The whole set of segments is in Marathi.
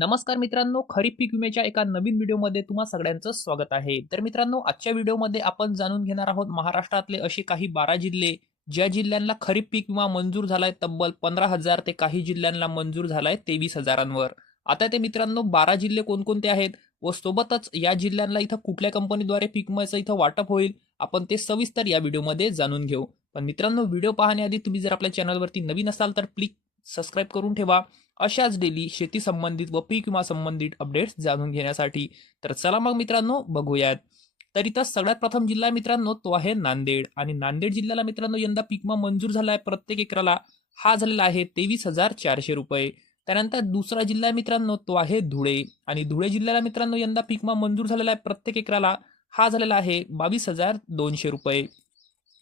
नमस्कार मित्रांनो, खरीप पीक विम्याच्या एका नवीन व्हिडिओमध्ये तुम्हा सगळ्यांचं स्वागत आहे. तर मित्रांनो, आजच्या व्हिडिओमध्ये आपण जाणून घेणार आहोत महाराष्ट्रातले असे काही 12 जिल्हे, ज्या जिल्ह्यांना खरीप पीक विमा मंजूर झालाय तब्बल 15,000 ते काही जिल्ह्यांना मंजूर झालाय 23,000वर. आता ते मित्रांनो 12 जिल्हे कोणकोणते आहेत व सोबतच या जिल्ह्यांना इथं कुठल्या कंपनीद्वारे पीक विम्याचं इथं वाटप होईल, आपण ते सविस्तर या व्हिडिओमध्ये जाणून घेऊ. पण मित्रांनो, व्हिडिओ पाहण्याआधी तुम्ही जर आपल्या चॅनलवरती नवीन असाल तर प्लीज सबस्क्राईब करून ठेवा अशाच डेली शेती संबंधित व पीक विमा संबंधित अपडेट्स जाणून घेण्यासाठी. तर चला मग मित्रांनो बघूयात. तर इथं सगळ्यात प्रथम जिल्हा मित्रांनो तो आहे नांदेड. आणि नांदेड जिल्ह्याला मित्रांनो यंदा पीक विमा मंजूर झाला आहे प्रत्येक एकराला. हा झालेला आहे 23,400 रुपये. त्यानंतर दुसरा जिल्हा मित्रांनो तो आहे धुळे. आणि धुळे जिल्ह्याला मित्रांनो यंदा पीक विमा मंजूर झालेला आहे प्रत्येक एकराला. हा झालेला आहे 22,200 रुपये.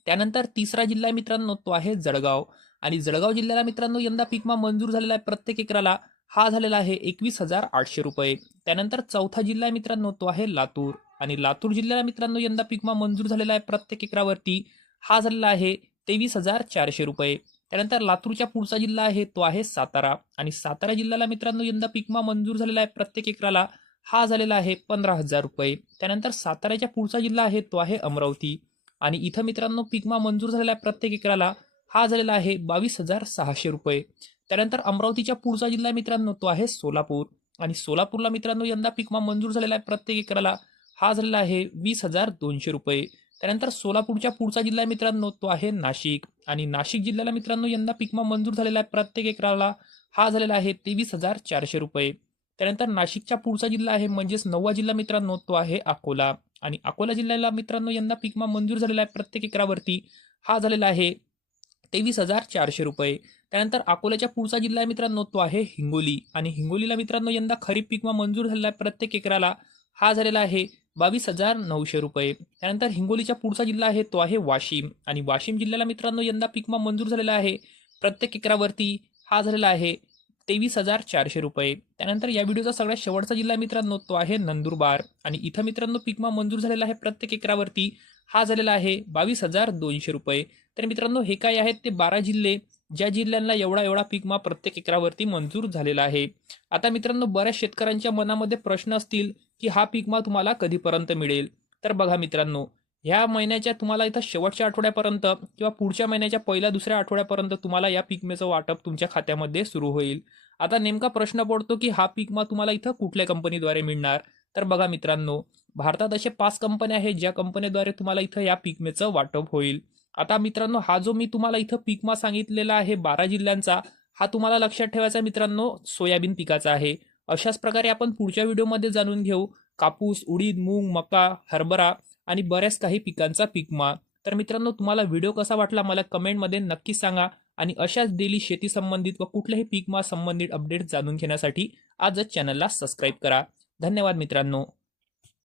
त्यानंतर तिसरा जिल्हा मित्रांनो तो आहे जळगाव. आणि जळगाव जिल्ह्याला मित्रांनो यंदा पीक विमा मंजूर झालेला आहे प्रत्येक एकराला. हा झालेला आहे 21,800 रुपये. त्यानंतर चौथा जिल्हा मित्रांनो तो आहे लातूर. आणि लातूर जिल्ह्याला मित्रांनो यंदा पीक विमा मंजूर झालेला आहे प्रत्येक एकरावरती. हा झालेला आहे 23,400 रुपये. त्यानंतर लातूरच्या पुढचा जिल्हा आहे तो आहे सातारा. आणि सातारा जिल्ह्याला मित्रांनो यंदा पीक विमा मंजूर झालेला आहे प्रत्येक एकराला. हा झालेला आहे 15,000 रुपये. त्यानंतर साताऱ्याच्या पुढचा जिल्हा आहे तो आहे अमरावती. आणि इथं मित्रांनो पीक विमा मंजूर झालेला आहे प्रत्येक एकराला. हा झालेला आहे 22,600 रुपये. त्यानंतर अमरावतीच्या पुढचा जिल्हा मित्रांनो तो आहे सोलापूर. आणि सोलापूरला मित्रांनो यंदा पीक विमा मंजूर झालेला आहे प्रत्येक एकराला. हा झालेला आहे 20,200 रुपये. त्यानंतर सोलापूरच्या पुढचा जिल्हा मित्रांनो तो आहे नाशिक. आणि नाशिक जिल्ह्याला मित्रांनो यंदा पीक विमा मंजूर झालेला आहे प्रत्येक एकराला. हा झालेला आहे 23,400 रुपये. त्यानंतर नाशिकच्या पुढचा जिल्हा आहे म्हणजेच 9वा जिल्हा मित्रांनो तो आहे अकोला. आणि अकोला जिल्ह्याला मित्रांनो यंदा पीक विमा मंजूर झालेला आहे प्रत्येक एकरावरती. हा झालेला आहे 23,400 रुपये. त्यानंतर अकोल्याच्या पुढचा जिल्हा आहे मित्रांनो तो आहे हिंगोली. आणि हिंगोलीला मित्रांनो यंदा खरीप पीक विमा मंजूर झालेला आहे प्रत्येक एकराला. हा झालेला आहे 22,900 रुपये. त्यानंतर हिंगोलीच्या पुढचा जिल्हा आहे तो आहे वाशिम. आणि वाशिम जिल्ह्याला मित्रांनो यंदा पीक विमा मंजूर झालेला आहे प्रत्येक एकरावरती. हा झालेला आहे 23,400 रुपये. त्यानंतर या व्हिडिओचा सगळ्यात शेवटचा जिल्हा मित्रांनो तो आहे नंदुरबार. आणि इथं मित्रांनो पीक विमा मंजूर झालेला आहे प्रत्येक एकरावरती. हा झालेला आहे 22,200 रुपये. तर मित्रांनो हे काय आहेत ते 12 जिल्हे, ज्या जिल्ह्यांना एवढा एवढा पीक विमा प्रत्येक एकरावरती मंजूर झालेला आहे. आता मित्रांनो बऱ्याच शेतकऱ्यांच्या मनामध्ये प्रश्न असतील की हा पीक विमा तुम्हाला कधीपर्यंत मिळेल. तर बघा मित्रांनो, ह्या महिन्याच्या तुम्हाला इथं शेवटच्या आठवड्यापर्यंत किंवा पुढच्या महिन्याच्या पहिल्या दुसऱ्या आठवड्यापर्यंत तुम्हाला या पीक विम्याचं वाटप तुमच्या खात्यामध्ये सुरू होईल. आता नेमका प्रश्न पडतो की हा पीक विमा तुम्हाला इथं कुठल्या कंपनीद्वारे मिळणार. तर बघा मित्रांनो, भारतात असे 5 कंपन्या आहेत ज्या कंपनीद्वारे तुम्हाला इथं या पीक विम्याचं वाटप होईल. आता मित्रांनो हा जो मी तुम्हाला इथं पीक विमा सांगितलेला आहे 12 जिल्ह्यांचा, हा तुम्हाला लक्षात ठेवायचा मित्रांनो सोयाबीन पिकाचा आहे. अशाच प्रकारे आपण पुढच्या व्हिडिओमध्ये जाणून घेऊ कापूस, उडीद, मूग, मका, हरभरा आणि बऱ्याच काही पिकांचा पीक विमा. तर मित्रांनो तुम्हाला व्हिडिओ कसा वाटला मला कमेंटमध्ये नक्की सांगा. आणि अशाच डेली शेती संबंधित व कुठल्याही पीक विमा संबंधित अपडेट जाणून घेण्यासाठी आजच चॅनलला सबस्क्राईब करा. धन्यवाद मित्रांनो.